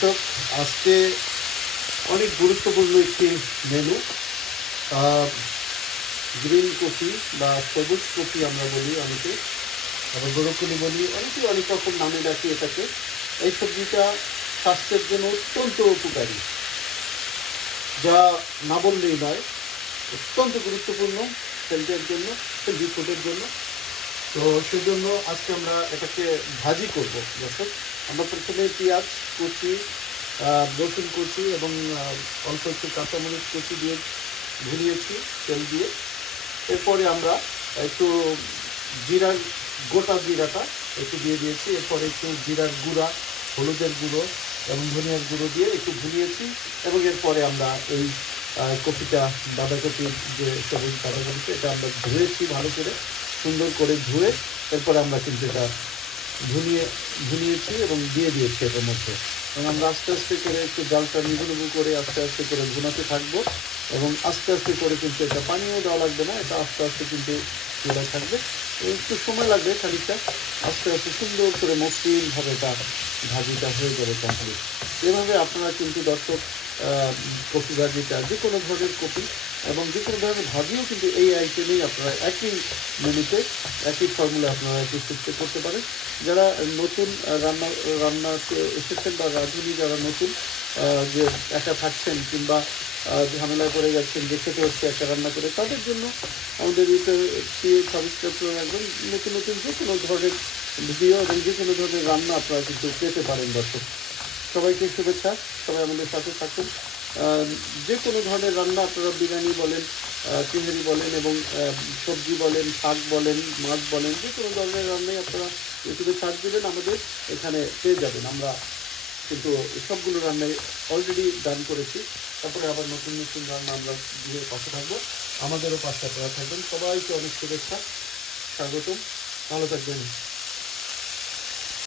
দর্শক, আজকে অনেক গুরুত্বপূর্ণ একটি মেনু গ্রিন কফি বা সবুজ কফি আমরা বলি অনেকে, আবার ব্রোকলি বলি অনেকে অনেক রকম নামে ডাকি এটাকে। এই সবজিটা স্বাস্থ্যের জন্য অত্যন্ত উপকারী, যা না বললেই নয়, অত্যন্ত গুরুত্বপূর্ণ হেলথের জন্য হেলদি ফুডের জন্য। তো সেজন্য আজকে আমরা এটাকে ভাজি করব, দর্শক। আমরা প্রথমে পেঁয়াজ কুচি রসুন কুচি এবং অল্প একটু কাঁচামরিচ কুচি দিয়ে ভুলিয়েছি, তেল দিয়ে। এরপরে আমরা একটু জিরার, গোটা জিরাটা একটু দিয়ে দিয়েছি। এরপরে একটু জিরার গুঁড়া, হলুদের গুঁড়ো এবং ধনিয়ার গুঁড়ো দিয়ে একটু ভুলিয়েছি এবং এরপরে আমরা এই কপিটা, বাঁধাকপির যে সবুজ বাঁধাকপিটা এটা আমরা ধুয়েছি ভালো করে। সুন্দর করে ধুয়ে এরপরে আমরা কিন্তু এটা ভুনিয়ে ভুনিয়েছি এবং দিয়ে দিয়েছি এটার মধ্যে। এবং আমরা আস্তে আস্তে করে একটু জালটা নিবু করে আস্তে আস্তে করে ভুনাতে থাকব এবং আস্তে আস্তে করে কিন্তু এটা পানিও দেওয়া লাগবে না, এটা আস্তে আস্তে কিন্তু চুলা থাকবে। একটু সময় লাগবে খানিকটা। আস্তে আস্তে সুন্দর করে মসৃণভাবে তার ভাজিটা হয়ে যাবে কমপ্লিট এভাবে আপনারা কিন্তু দর্শক কপি ভাজিটা যে কোনো ধরনের কপি এবং যে কোনো ধরনের ভাজিও কিন্তু এই আইটেমেই আপনারা একই মেনুতে একই ফর্মুলা আপনারা প্রস্তুত করতে পারেন। যারা নতুন রান্না রান্নাতে এসেছেন বা রাঁধুনি যারা নতুন যে একা থাকছেন কিংবা ঝামেলায় পড়ে যাচ্ছেন, যে খেতে হচ্ছে একটা রান্না করে, তাদের জন্য আমাদের ইউটিউবটি সাবস্ক্রাইব করে রাখবেন। নতুন নতুন যে কোনো ধরনের ভিডিও এবং যে কোনো ধরনের রান্না আপনারা কিন্তু পেতে পারেন দর্শক। সবাইকে শুভেচ্ছা। সবাই আমাদের সাথে থাকুন। যে কোনো ধরনের রান্না আপনারা বিরিয়ানি বলেন চিংড়ি বলেন এবং সবজি বলেন, শাক বলেন, মাছ বলেন, যে কোনো ধরনের রান্নাই আপনারা ইউটিউবে সার্চ দেবেন, আমাদের এখানে পেয়ে যাবেন। আমরা কিন্তু সবগুলো রান্নাই অলরেডি ডান করেছি। তারপরে আবার নতুন নতুন রান্না আমরা দিয়ে পাশে থাকব। আমাদেরও পাশে আপনারা থাকবেন। সবাইকে অনেক শুভেচ্ছা। স্বাগতম। ভালো থাকবেন।